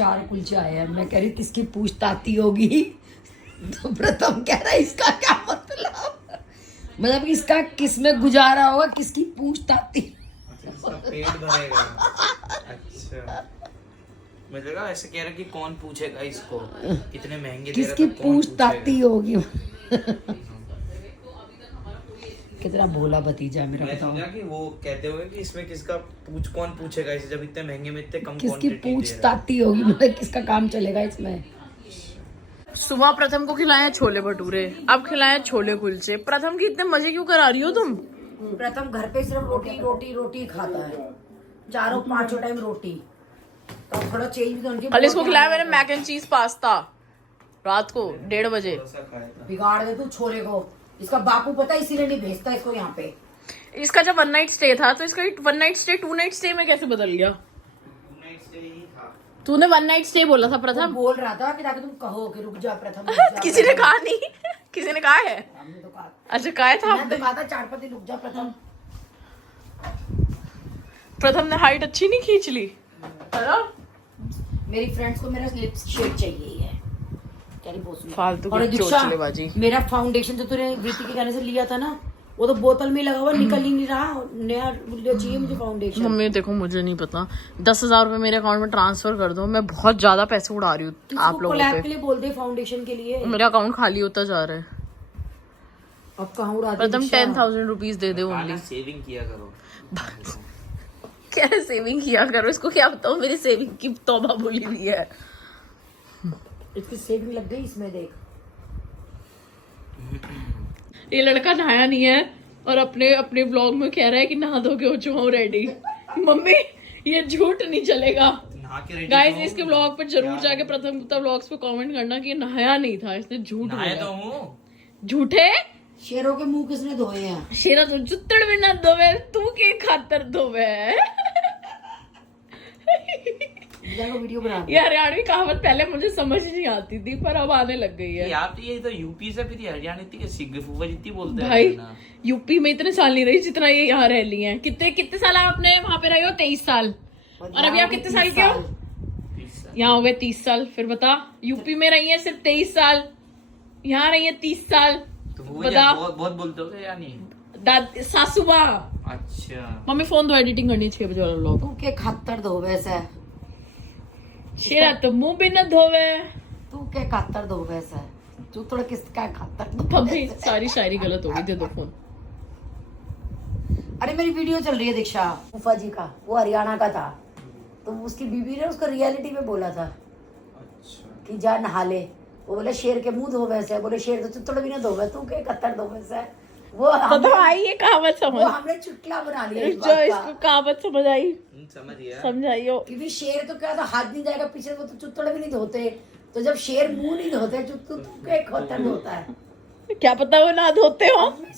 4 कुलचे आए हैं। मैं कह रही किसकी पूछताती होगी तो प्रथम कह रहा है इसका क्या मतलब इसका किस में गुजारा होगा, किसकी पूछताती। इसका पेट भरेगा। अच्छा मुझे लगा ऐसे कह रहा कि कौन पूछेगा इसको, इतने महंगे दे रहा किसकी तो कौन पूछताती होगी। पूछेगा? कितना भोला भतीजा है मेरा, मैं बताओ। सोचा कि वो कहते होंगे कि इसमें किसका कौन पूछेगा इसे, जब इतने महंगे में इतने कम किसकी क्वांटिटी दे रहा है। पूछताती होगी, मतलब किसका काम चलेगा इसमें। सुबह प्रथम को खिलाया छोले भटूरे, अब खिलाया छोले कुलचे। प्रथम की इतने मजे क्यों करा रही हो तुम? प्रथम घर पे सिर्फ रोटी रोटी रोटी खाता है, 4-5 टाइम रोटी। तो थोड़ा चेंज भी तो उनकी कल इसको खिलाया मैंने मैक एंड चीज पास्ता रात को 1:30 बजे। थोड़ा सा खाया था। बिगाड़ दे तू छोले को। इसका बापू पता है इसीलिए नहीं भेजता इसको यहाँ पे। इसका जब 1 नाइट स्टे था तो इसका 1 नाइट स्टे 2 नाइट स्टे में कैसे बदल गया? 2 नाइट स्टे ही था। तूने 1 नाइट स्टे बोला था वो प्रथम। बोल रहा था कि ताकि तुम कहो कि रुक जा प्रथम, रुक जा, किसी ने कहा नहीं। किसी ने कहा है? हमने तो कहा। अच्छा कहा था मैं आपने? तो कहा था 4-5 दिन रुक जा प्रथम। प्रथम ने हाइट अच्छी नहीं खींच ली है ना? मेरी फ्रेंड्स को मेरा लिप्स शेड चाहिए ही है। क्या नहीं बोल फालतू और की दीक्षा, चोचलेबाजी। मेरा फाउंडेशन जो तूने वृत्ति के कहने से लिया था ना, वो तो बोतल में लगा हुआ, निकल ही नहीं रहा। नया चाहिए मुझे फाउंडेशन। मम्मी देखो मुझे नहीं पता, 10,000 रुपए मेरे अकाउंट में ट्रांसफर कर दो। मैं बहुत ज्यादा पैसे उड़ा रही हूँ आप लोगों कोलैब के पे। लिए बोल दे फाउंडेशन के लिए। मेरा अकाउंट खाली होता जा रहा है। अब कहाँ उड़ा दे प्रथम दीक्षा? 10,000 rupees they they only. Saving किया करो। क्या सेविंग किया करो, इसको क्या बताऊँ मेरी सेविंग की तौबा बोली हुई है। इसकी सेविंग लग गई इसमें, देख। ये लड़का नहाया नहीं है और अपने अपने ब्लॉग में कह रहा है कि नहा धो के हो चुका हूँ रेडी। मम्मी ये झूठ नहीं चलेगा। नहा के रेडी गाइस तो इसके ब्लॉग पर जरूर जाके प्रथम गुप्ता ब्लॉग्स पे कमेंट करना कि ये नहाया नहीं था, इसने झूठ नहाया बोला। तो हूँ। झूठे शेरों के मुंह किसने धोए हैं? शेरा तो जुत्तड़ में ना धोवे, तू के खातर धोवे। जाको वीडियो बना दे। ये हरियाणवी कहावत पहले मुझे समझ नहीं आती थी पर अब आने लग गई है। आप तो ये तो यूपी से फिर हरियाणा इतनी सिग्गे फूफा जितनी बोलते हैं भाई ना। यूपी में इतने साल नहीं रही जितना ये यहाँ रह ली हैं। कितने कितने साल आप अपने वहां पे रहे हो? 23 साल। और अभी आप कितने साल के हो? यहाँ हो गए 30 साल। फिर बता, यूपी में रही है सिर्फ 23 साल, यहाँ रही है 30 साल। तो वो बता। बहुत बहुत बोलते हो या नहीं? सासू माँ। अच्छा मम्मी फोन दो, एडिटिंग करनी है 6 बजे वाला व्लॉग। तू के खातर धोवे से? शेरा तो मुंह भी न धोवे। तू के खातर धोवे से? तू थोड़ा किसका खातर मम्मी सारी शायरी गलत हो गई, दे दो फोन। अरे मेरी वीडियो चल रही है दीक्षा, फूफा जी का, वो हरियाणा का था। तो उसकी बीबी ने उसको रियलिटी में बोला था अच्छा कि जा नहा ले। वो बोले शेर के मुंह धोवे से, बोले शेर तो चुत्तड़ भी ना धोवे, तू के कत्तर धोवे से? वो तो आई ये कहावत समझ, वो हमने चुटला बना लिया इस जो बात इसको का। कहावत समझ आई, समझ गया। समझाइयो। क्योंकि शेर तो क्या था, हाथ नहीं जाएगा पीछे, वो तो चुत्तड़ भी नहीं धोते। तो जब शेर मुंह नहीं धोते, तू के कत्तर धोता है? क्या पता वो ना धोते हो। मैं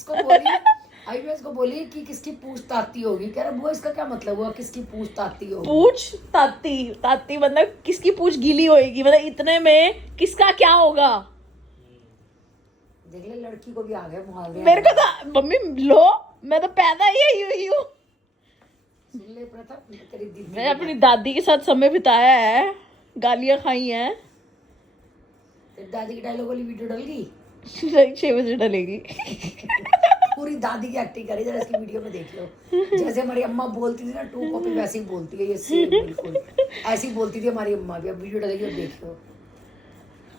इसको बोली कि किसकी पूछताती होगी। कह रहा वो इसका क्या मतलब हुआ, किसकी पूछताती होगी? पूछ ताती, ताती मतलब किसकी पूछ गीली होएगी, मतलब इतने में किसका क्या होगा। देख ले लड़की को भी आ गया मुहावरे। मेरे को तो मम्मी लो, मैं तो पैदा ही यही हूँ। सुन ले प्रताप, तेरी दीदी मैं अपनी दादी के साथ समय बिताया है, गालियां खाई हैं। तेरी दादी की डायलॉग वाली वीडियो डल गई, 6 बजे डलेगी। पूरी दादी की एक्टिंग करी, जरा इसकी वीडियो में देख लो। जैसे हमारी अम्मा बोलती थी ना 2 कॉपी, वैसे ही बोलती है ये, सेम बिल्कुल ऐसी बोलती थी हमारी अम्मा भी। अब वीडियो डलेगी, अब देखियो।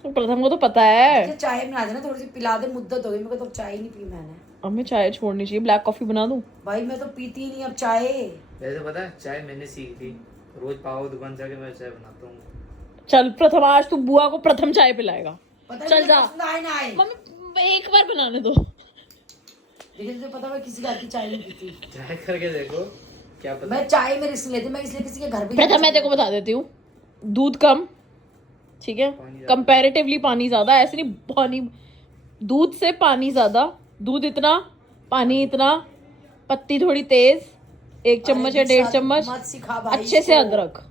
प्रथम को तो पता है। मुझे चाय बना देना, थोड़ी सी पिला दे, मुद्दत हो गई मेरे को तो चाय ही नहीं पी मैंने। हमें चाय छोड़नी चाहिए, ब्लैक कॉफी बना दूं? भाई मैं तो पीती ही नहीं अब चाय। वैसे पता है चाय मैंने सीखी थी, रोज पाओ दुकान जाके मैं चाय बनाता हूँ। चल प्रथम, आज तू बुआ को प्रथम चाय पिलाएगा। पता चल नहीं जा। पसंद आए ना आए, मम्मी एक बार बनाने दो। लेकिन तुझे पता मैं किसी घर की चाय नहीं पीती। ट्राई करके देखो, क्या पता। मैं चाय में रिस्क लेती, मैं इसलिए किसी के घर भी प्रथम मैं तेरे को बता देती हूँ, दूध कम, ठीक है, कंपैरेटिवली पानी ज्यादा, ऐसे नहीं पानी, दूध से पानी ज्यादा, दूध इतना, पानी इतना, पत्ती थोड़ी तेज, 1 चम्मच या 1.5 चम्मच, मत सिखा भाई अच्छे से इसको। अदरक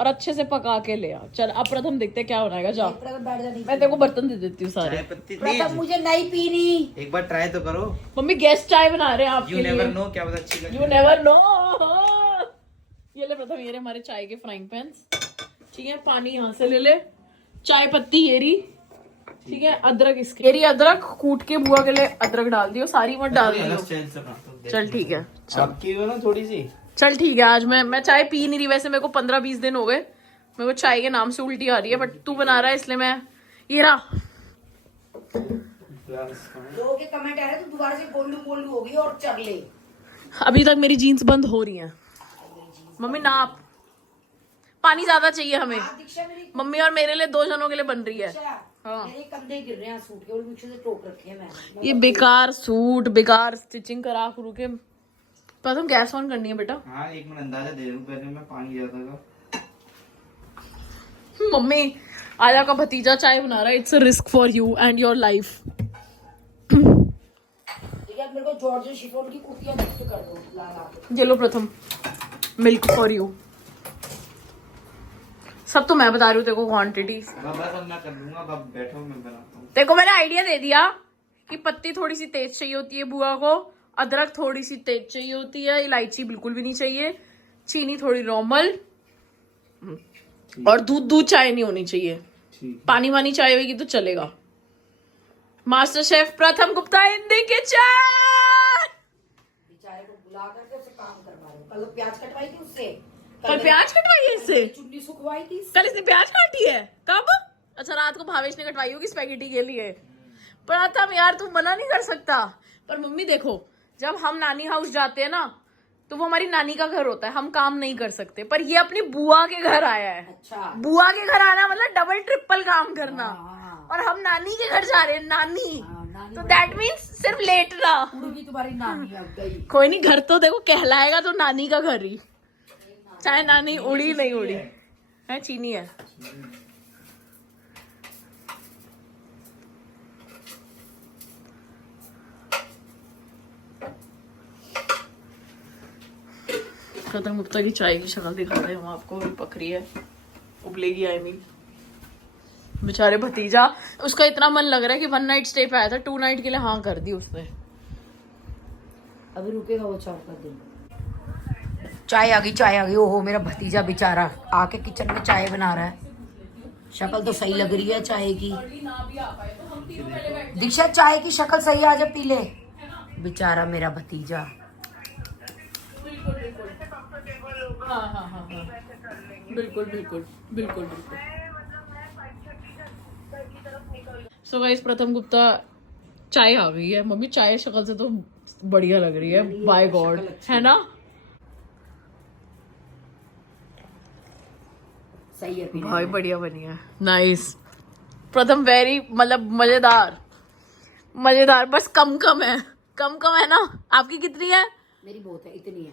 और अच्छे से पका के ले आ। चल अब प्रथम देखते क्या बनाएगा। जा, प्रथम बैठ जा, नहीं मैं तेरे को बर्तन दे देती हूँ सारे। चाय पत्ती प्रथम तेज, मुझे नहीं पीनी। एक बार ट्राई तो करो। मम्मी गेस्ट चाय बना रहे हैं आपके यू नेवर लिए। नो, क्या पता अच्छी लगे। You never know. ये ले प्रथम, ये रहे हमारे चाय के फ्राइंग पैन। ठीक है, पानी यहाँ से ले ले, चाय पत्ती ये रही, ठीक है, अदरक इसके ये रही, अदरक कूट के बुआ के लिए अदरक डाल दियो, सारी मत डाल दियो। चल ठीक है, आपकी हो ना थोड़ी सी। चल ठीक है। आज मैं चाय पी नहीं रही, वैसे मेरे को 15-20 दिन हो गए, मेरे को चाय के नाम से उल्टी आ रही है, बट तू बना रहा है इसलिए मैं ये रहा। लोगों के कमेंट आ रहे हैं तो दोबारा से गोल्डू हो गई और चल ले। अभी तक मेरी जीन्स बंद हो रही हैं। मम्मी नाप, पानी ज्यादा चाहिए हमें। दीक्षा मेरी मम्मी और मेरे लिए 2 जनों के लिए बन रही है। हाँ। मेरे कंधे गिर रहे हैं सूट के और पीछे से टोक रखे हैं मैंने। ये बेकार सूट, बेकार स्टिचिंग करा करू के। प्रथम गैस ऑन करनी है बेटा। हाँ 1 मिनट अंदाजा दे दूं पहले मैं पानी ज्यादा का। मम्मी आज आपका भतीजा चाय बना रहा है, it's a risk for you and your life. मेरे को जॉर्जियन शिफॉन की कुर्तियां गिफ्ट कर दो लाल। ये लो प्रथम, मिल्क फॉर यू। सब तो मैं बता रही हूँ तेरे को क्वांटिटी। बस अब मैं कर लूंगा, अब बैठो मैं बनाता हूँ। तेरे को मैंने आइडिया दे दिया कि पत्ती थोड़ी सी तेज चाहिए होती है बुआ को, अदरक थोड़ी सी तेज चाहिए होती है, इलायची बिल्कुल भी नहीं चाहिए, चीनी थोड़ी नॉर्मल, और दूध चाय नहीं होनी चाहिए। पानी वानी चाय होगी तो चलेगा। मास्टर शेफ प्रथम गुप्ता हिंदी किचन। बेचारे को बुला करके उससे काम करवा रहे। कल प्याज कटवाई थी उससे। कल प्याज कटवाई है इससे? चुन्नी सुखवाई थी। कल इसने प्याज काटी है? कब? अच्छा रात को भावेश ने कटवाई होगी स्पैगेटी के लिए। प्रथम यार तू मना नहीं कर सकता। पर मम्मी देखो, जब हम नानी हाउस जाते हैं ना तो वो हमारी नानी का घर होता है, हम काम नहीं कर सकते, पर ये अपनी बुआ के घर आया है। अच्छा, बुआ के घर आना मतलब डबल ट्रिपल काम करना। हाँ। और हम नानी के घर जा रहे हैं, नानी, नानी तो दैट मीन्स सिर्फ लेटना। उड़गी तुम्हारी नानी अब गई। कोई नहीं, घर तो देखो कहलाएगा तो नानी का घर ही, चाहे नानी उड़ी नहीं उड़ी है। चीनी है। प्रथम गुप्ता की चाय की शक्ल दिखा रहे हैं हम आपको, भी पक रही है, उबलेगी आई मीन। बेचारे भतीजा, उसका इतना मन लग रहा है कि 1 नाइट स्टे पे आया था, 2 नाइट के लिए हाँ कर दी उसने। अभी रुकेगा वो 4-5 दिन। चाय आ गई। ओहो मेरा भतीजा बेचारा आके किचन में चाय बना रहा है। शक्ल तो सही लग रही है चाय की। दीक्षा चाय की शक्ल सही आ जा, पी ले। बेचारा मेरा भतीजा। हाँ बिल्कुल। सो गाइस प्रथम गुप्ता चाय आ गई है। मम्मी चाय शक्ल से तो बढ़िया लग रही है, बाय गॉड, है ना? सही है भाई बढ़िया बनी है, नाइस। प्रथम वेरी मतलब मजेदार, बस कम है ना। आपकी कितनी है? मेरी बहुत है, इतनी है।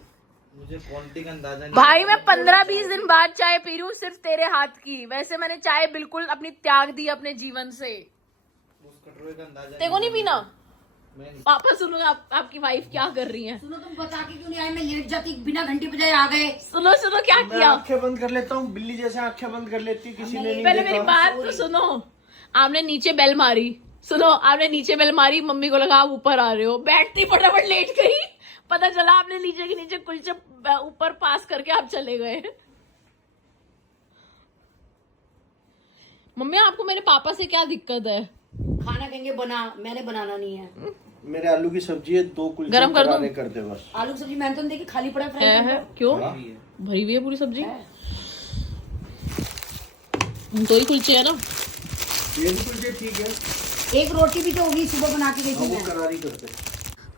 मुझे क्वांटिटी का अंदाजा नहीं। भाई मैं 15-20 दिन बाद चाय पी रही हूँ सिर्फ तेरे हाथ की। वैसे मैंने चाय बिल्कुल अपनी त्याग दी अपने जीवन से। उस कटोरे का अंदाजा तेरे को नहीं पीना? मैं नहीं। पापा सुनो, आपकी वाइफ क्या कर रही है? सुनो, तुम बता के क्यों नहीं आए? मैं लेट जाती, बिना घंटी बजाए आ गए। सुनो क्या मैं किया? आंखें बंद कर लेता हूँ, बिल्ली जैसे आंखें बंद कर लेती, किसी ने नहीं पहले मेरी देखा। बात तो सुनो। आपने नीचे बेल मारी, मम्मी को लगा आप ऊपर आ रहे हो, बैठती फटाफट लेट गई, पता चला आपने नीचे के नीचे कुलचे ऊपर पास करके आप चले गए। मम्मी आपको मेरे पापा से क्या दिक्कत है? खाना कहेंगे बना, मैंने बनाना नहीं है। मेरे आलू की सब्जी है, 2 कुलचे गरम कर दूं? करारे कर दे बस। आलू की सब्जी मैंने तो नहीं देखी, खाली पड़ा फ्राई है क्यों भी है। भरी हुई है पूरी सब्जी? है। 2 ही कुलचे है ना? ये भी कुलचे ठीक है, एक रोटी भी तो होगी, सुबह बना के गई थी वो मैं। करारी करते।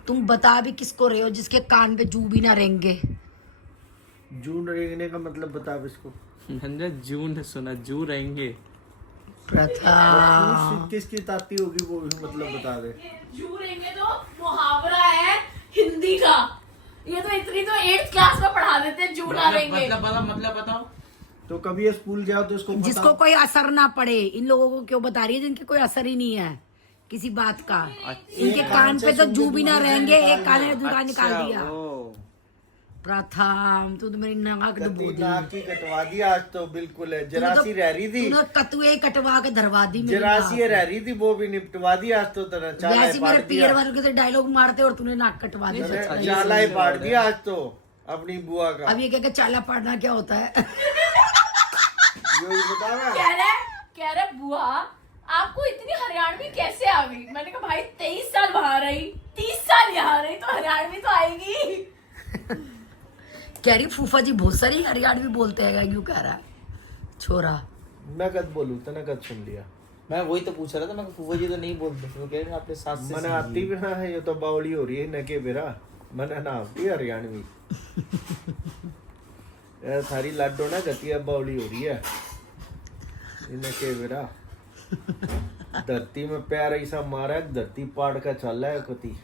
तुम बता भी किसको रहे हो जिसके कान पे जू भी ना रेंगे? जून रेंगने का मतलब बता अब इसको। मैंने जून सुना, जू रहेंगे। प्रथा किसकी ताती होगी वो भी मतलब बता दे। जू रहेंगे तो मुहावरा है हिंदी का, ये तो इतनी तो 8th क्लास में पढ़ा देते हैं, जू ना रहेंगे। मतलब बताओ। तो कभी ये स्कूल जाओ तो इसको जिसको कोई असर ना पड़े। इन लोगों को क्यों बता रही है जिनके कोई असर ही नहीं है किसी बात का? इनके कान पे तो जू भी ना रहेंगे। एक कान ने दूसरा निकाल दिया। प्रथम तू तो मेरी नाक डुबो दी। नाक की कटवा दी आज तो बिल्कुल है। जरासी रह रही थी, तूने कतुए कटवा के धरवा दी मेरी जरासी रह रही थी, वो भी निपटवा दी आज तो। तेरा चाला वैसे मेरे पीर वालों के डायलॉग मारते और तूने नाक कटवा दिया। चाला ही पाड़ दिया आज तो अपनी बुआ का। अब ये क्या चाला पाड़ना क्या होता है? यही बता रहा कह रहा बुआ आपको इतनी हरियाणवी कैसे आ गई। मैंने कहा भाई 23 साल वहां रही, 30 साल यहाँ रही, तो हरियाणवी तो आएगी। कह रही फूफा जी बहुत सारी हरियाणवी बोलते हैं, क्यों कह रहा है छोरा। मैं कद बोलूं तने कद सुन लिया। मैं वही तो पूछ रहा था, मैं फूफा जी तो नहीं बोलते, वो कह रहे आपने सास से मैंने आती भी ना है, ये तो बावली हो रही है नके बेरा। मैंने ना आती हरियाणवी। यार सारी लाडो ना गतिया बावली हो रही है इनके बेरा। धरती में पैर ऐसा मारा है, धरती पाड़ का चल रहा है कति।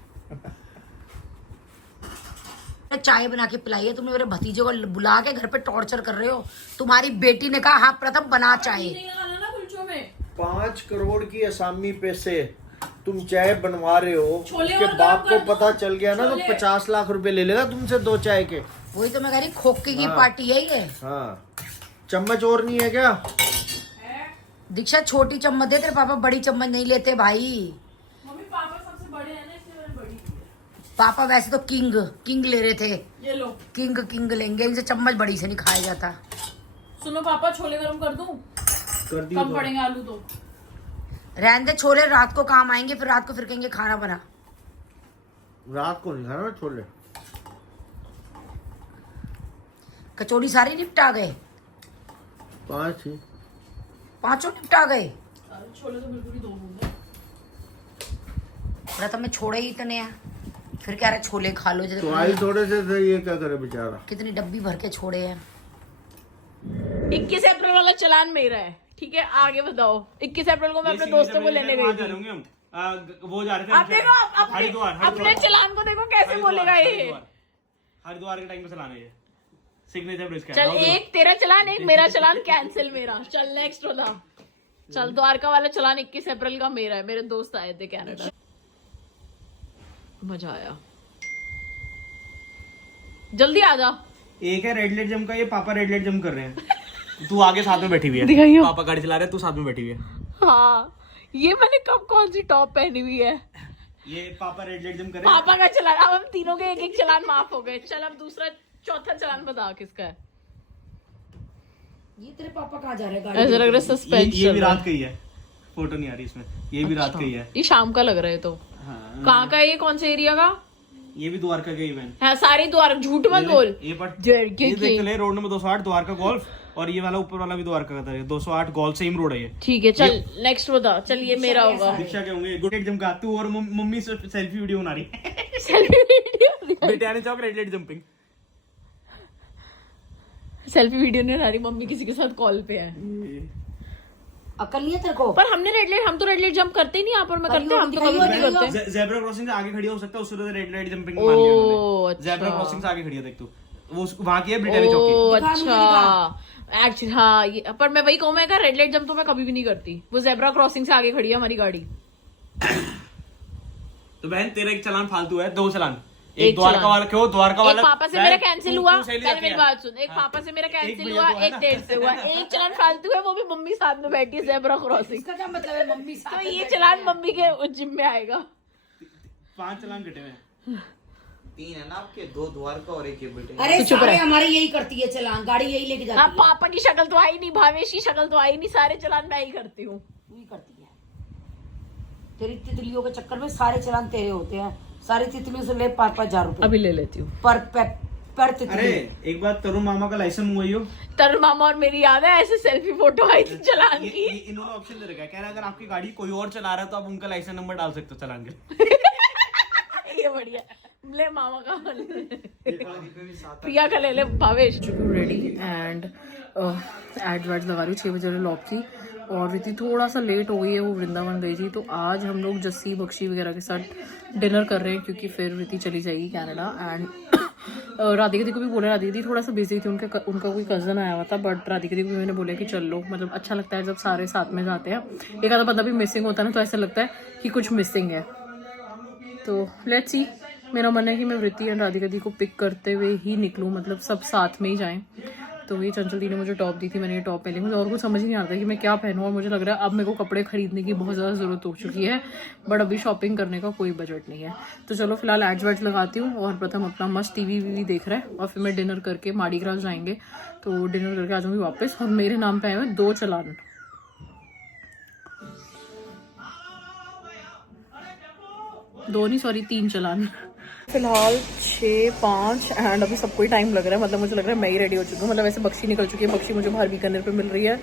चाय बना के पिलाई है तुमने, मेरे भतीजे को बुला के घर पे टॉर्चर कर रहे हो। तुम्हारी बेटी ने कहा हाँ प्रथम बना चाय। 5 करोड़ की असामी पैसे तुम चाय बनवा रहे हो, उसके बाप को पता चल गया ना तो 50 लाख रुपए ले लेगा तुमसे 2 चाय के। वही तो मैं कह रही, खोखे की पार्टी है ये। हाँ चम्मच और नहीं है क्या? दीक्षा छोटी चम्मच दे, तेरे पापा बड़ी चम्मच नहीं लेते भाई। मम्मी पापा सबसे बड़े हैं ना, इसलिए मैंने बड़ी की है। पापा वैसे तो किंग ले रहे थे, ये लो किंग लेंगे, इनसे चम्मच बड़ी से नहीं खाया जाता। सुनो पापा, छोले गरम कर दूं? कर दियो कम तो। पड़ेंगे आलू तो। रहने दे छोले, रात को काम आएंगे, फिर रात को फिर कहेंगे खाना बना। रात को नहीं खाना छोले। कचौड़ी सारी निपटा गए, 5 ही। 5 निपटा गए। छोले तो बिल्कुल ही 2 बूंद। प्रथम में छोड़े ही इतने हैं, फिर कह रहे छोले खा लो। तो आई थोड़े से थे, ये क्या करे बेचारा। कितनी डब्बी भर के छोड़े हैं। 21 अप्रैल वाला चालान मेरा है, ठीक है? आगे बताओ। 21 अप्रैल को मैं अपने दोस्तों को लेने गई थी। वो जा रहे थे आप देखो, अपने चालान को देखो कैसे बोलेगा ये। हरिद्वार के टाइम में चलाना है सिग्नेचर ब्रिज का। चल एक तेरा चालान, एक मेरा चालान कैंसिल मेरा। चल नेक्स्ट बता। चल द्वारका वाला चालान 21 अप्रैल का मेरा है। मेरे दोस्त आए थे कनाडा, मजा आया। जल्दी आ जा। एक है रेड लाइट जंप का, ये पापा रेड लाइट जंप कर रहे हैं। तू आगे साथ में बैठी हुई है, दिखाइयो। पापा गाड़ी चला रहे हैं, तू साथ में बैठी हुई है। हाँ, ये मैंने कब कौन सी टॉप पहनी हुई है? ये पापा रेड लाइट जंप कर रहे हैं। पापा का चालान। अब हम तीनों के एक चालान माफ हो गए। चल अब दूसरा चौथा चालान बता किसका है। ये तेरे पापा कहाँ जा रहे हैं? ऐसा लग रहा है सस्पेंस। ये भी रात का ही है, फोटो नहीं आ रही इसमें। ये भी रात का ही है। ये शाम का लग रहा है तो। हाँ। कहाँ का है ये? कौन से एरिया का? ये भी द्वारका का इवेंट। हाँ सारी द्वार, झूठ मत बोल। ये क्योंकि- देख ले, रोड नंबर 208 द्वारका गोल्फ, और ये वाला ऊपर वाला भी द्वारका का था। 208 गोल्फ सेम रोड है ये। ठीक है चल नेक्स्ट बता। चल ये मेरा होगा। दीक्षा के होंगे गुड लाइट जंप का। तू और मम्मी सेल्फी वीडियो बना रही है। सेल्फी वीडियो बेटे आने चौक red light jumping. Selfie video नहीं बना रही, मम्मी किसी के साथ कॉल पे है। अकल नहीं है तेरे को? पर हमने रेड लाइट, हम तो रेड लाइट जंप करते ही नहीं यहाँ पर। मैं करते, हम तो कभी नहीं करते। ज़ेब्रा क्रॉसिंग से आगे खड़ी हो सकता है, उससे रेड लाइट जंपिंग ओ, मान लिया उन्होंने। अच्छा। ज़ेब्रा क्रॉसिंग से आगे खड़ी है, देख तू वो वहां की है ब्रिटानिया चौकी। ओ दिखा मुझे, अच्छा एक्चुअली हाँ ये, पर मैं वही कहूँ, मैं क्या रेड लाइट जंप तो मैं कभी भी नहीं करती। वो जेब्रा क्रॉसिंग से आगे खड़ी है हमारी गाड़ी। तो बहन तेरा एक चालान फालतू है, 2 चालान। एक एक द्वारका चालान। वाला, क्यों द्वारका एक वाला? पापा से मेरा कैंसिल हुआ, सही पहले मेरी रखिए। बात सुन। एक हाँ। पापा से मेरा कैंसिल भैया हुआ, को है एक ना। तेज से हुआ। एक चालान फालतू है, वो भी मम्मी साथ में बैठी है जेब्रा क्रॉसिंग। इसका क्या मतलब है? मम्मी साथ तो में ये बैठी चालान है। मम्मी के जिम में आएगा। 5 चालान कटे हुए हैं। 3 है ना आपके, 2 द्वारका और एक ये बेटे। अरे तू चुप सारे रह। हमारी यही करती है चालान, गाड़ी यही लेके जाती हाँ है। पापा की शक्ल तो आई नहीं, भावेश की शक्ल तो आई नहीं, सारे चालान मैं ही करती हूँ। तू ही करती है। तेरी तितलियों के चक्कर में सारे चालान तेरे होते हैं। सारी तितलियों से ले 5,000 रुपए अभी ले लेती हूँ। पर तितली। अरे एक बात, तरुण मामा का लाइसेंस मंगवाई हो। तरुण मामा और मेरी याद है ऐसे सेल्फी फोटो आई थी चालान ये की। इन्होंने ऑप्शन दे रखा है, कह रहा है अगर आपकी गाड़ी कोई और चला रहा है तो आप उनका लाइसेंस नंबर डाल सकते हो चालान के। ये बढ़िया ले मामा का प्रिया का ले ले Bhavesh. Ready and add word लगा रही हूँ 6 बजे लॉक की। और रिति थोड़ा सा लेट हो गई है, वो वृंदावन गई थी। तो आज हम लोग जस्सी बख्शी वगैरह के साथ डिनर कर रहे हैं, क्योंकि फिर रिति चली जाएगी कनाडा। एंड राधिका दी को भी बोला, राधिका दी थोड़ा सा बिजी थी, उनका कोई कज़न आया हुआ था। बट राधिका दी को भी मैंने बोला कि चल लो, मतलब अच्छा लगता है जब सारे साथ में जाते हैं। एक आधा बंदा भी मिसिंग होता है ना, तो ऐसा लगता है कि कुछ मिसिंग है। तो लेट्स सी, मेरा मन है कि मैं वृत्ति एंड राधिका दी को पिक करते हुए ही निकलूँ, मतलब सब साथ में ही जाएं। तो ये चंचल दी ने मुझे टॉप दी थी, मैंने ये टॉप पहनी। मुझे और कुछ समझ नहीं आता कि मैं क्या पहनूँ, और मुझे लग रहा है अब मेरे को कपड़े खरीदने की बहुत ज़्यादा ज़रूरत हो चुकी है, बट अभी शॉपिंग करने का कोई बजट नहीं है। तो चलो फिलहाल एड्स वेड्स लगाती हूँ, और प्रथम अपना मस्त टीवी वीवी देख रहा है, और फिर मैं डिनर करके मार्डी ग्रास जाएंगे, तो डिनर करके आ जाऊँगी वापस। और मेरे नाम पे आए हुए 2 चालान, 2 नहीं सॉरी 3 चालान। फिलहाल 6:05 एंड अभी सबको ही टाइम लग रहा है, मतलब मुझे लग रहा है मैं ही रेडी हो चुकी हूँ। मतलब ऐसे बख्शी निकल चुकी है, बख्शी मुझे बाहर बीकानेर पे मिल रही है,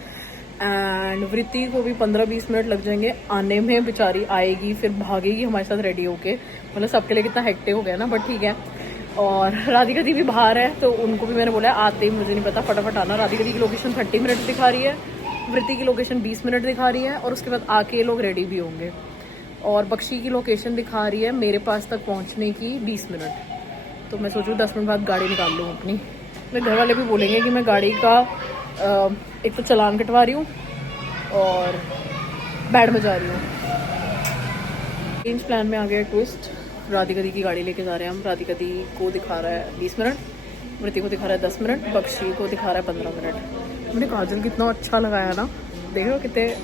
एंड वृत्ति को भी 15-20 मिनट लग जाएंगे आने में। बेचारी आएगी फिर भागेगी हमारे साथ रेडी होके, मतलब सबके लिए कितना हेक्टिक हो गया ना, बट ठीक है। और राधिका दी भी बाहर है, तो उनको भी मैंने बोला है आते ही, मुझे नहीं पता, फटाफट आना। राधिका दी की लोकेशन 30 मिनट दिखा रही है, वृत्ति की लोकेशन 20 मिनट दिखा रही है, और उसके बाद आके ये लोग रेडी भी होंगे। और बख्शी की लोकेशन दिखा रही है मेरे पास तक पहुंचने की 20 मिनट। तो मैं सोचूँ 10 मिनट बाद गाड़ी निकाल लूँ अपनी। मेरे घर वाले भी बोलेंगे कि मैं गाड़ी का एक तो चालान कटवा रही हूँ और बैड में जा रही हूँ। चेंज प्लान में आ गया ट्विस्ट, राधिका दी की गाड़ी लेके जा रहे हैं हम। राधिका दी को दिखा रहा है 20 मिनट, वृत्ति को दिखा रहा है 10 मिनट, बख्शी को दिखा रहा है 15 मिनट। मैंने काजल कितना अच्छा लगाया ना, देख लो कितने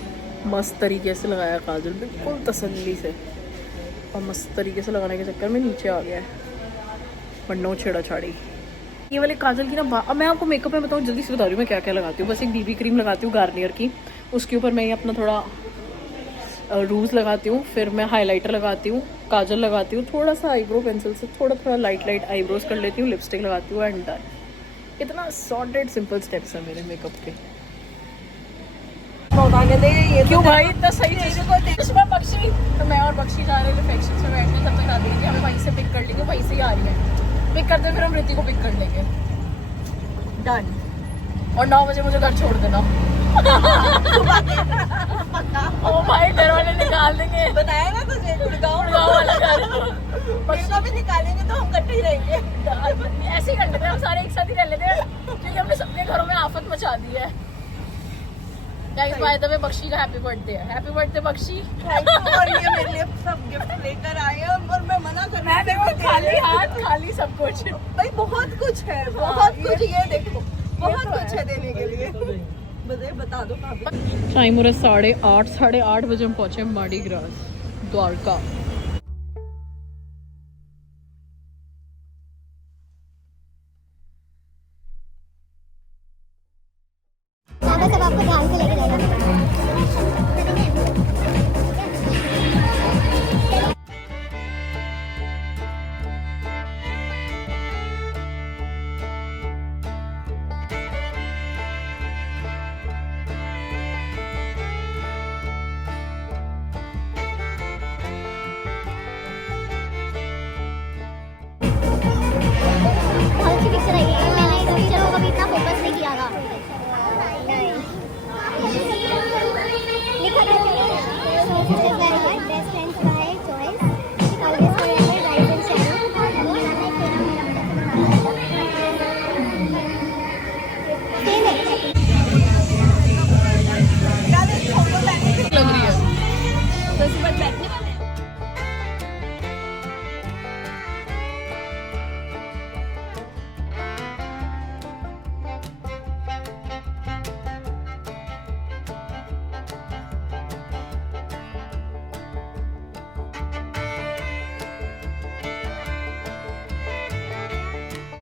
मस्त तरीके से लगाया काजल, बिल्कुल तसल्ली से, और मस्त तरीके से लगाने के चक्कर में नीचे आ गया है, वरना छेड़ा छाड़ी। ये वाले काजल की ना अब मैं आपको मेकअप में बताऊँ, जल्दी से बता रही हूँ मैं क्या क्या लगाती हूँ। बस एक बीबी क्रीम लगाती हूँ गार्नियर की, उसके ऊपर मैं ये अपना थोड़ा रूज लगाती हूँ, फिर मैं हाइलाइटर लगाती हूँ, काजल लगाती हूँ, थोड़ा सा आईब्रो पेंसिल से थोड़ा लाइट आईब्रोज कर लेती हूँ, लिपस्टिक लगाती हूँ, एंड डन। इतना सॉर्टेड सिंपल स्टेप्स है मेरे मेकअप के। क्यों भाई इतना सही चीज़ को सुबह बख्शी, तो मैं और बख्शी जा रहे थे फैक्शन से बैठने, तब तक राधिका हमें वहीं से पिक कर लेंगे, वहीं से ही आ रही है, पिक करते फिर हम वृत्ति को पिक कर लेंगे, डन। और 9 बजे मुझे घर छोड़ देना। ओ भाई घर वाले निकाल देंगे, बताया ना तुझे, गुड़गांव वाला घर, बख्शी भी निकालेंगे तो हम इकट्ठे ही रहेंगे। ऐसे ही कर लेते हैं हम सारे एक साथ ही रह लेते हैं, क्योंकि हमने सबके घरों में आफत मचा दी है। बाय द वे बख्शी का हैप्पी बर्थडे है, हैप्पी बर्थडे बख्शी। और ये मेरे लिए सब गिफ्ट लेकर आए हैं, और मैं मना कर रही हूं, खाली हाथ खाली सब कुछ। भाई बहुत कुछ है, बहुत कुछ, ये देखो बहुत कुछ है देने के लिए। बता दो। टाइम हो रहा है 8:30 बजे हम पहुंचे मार्डी ग्रास द्वारका।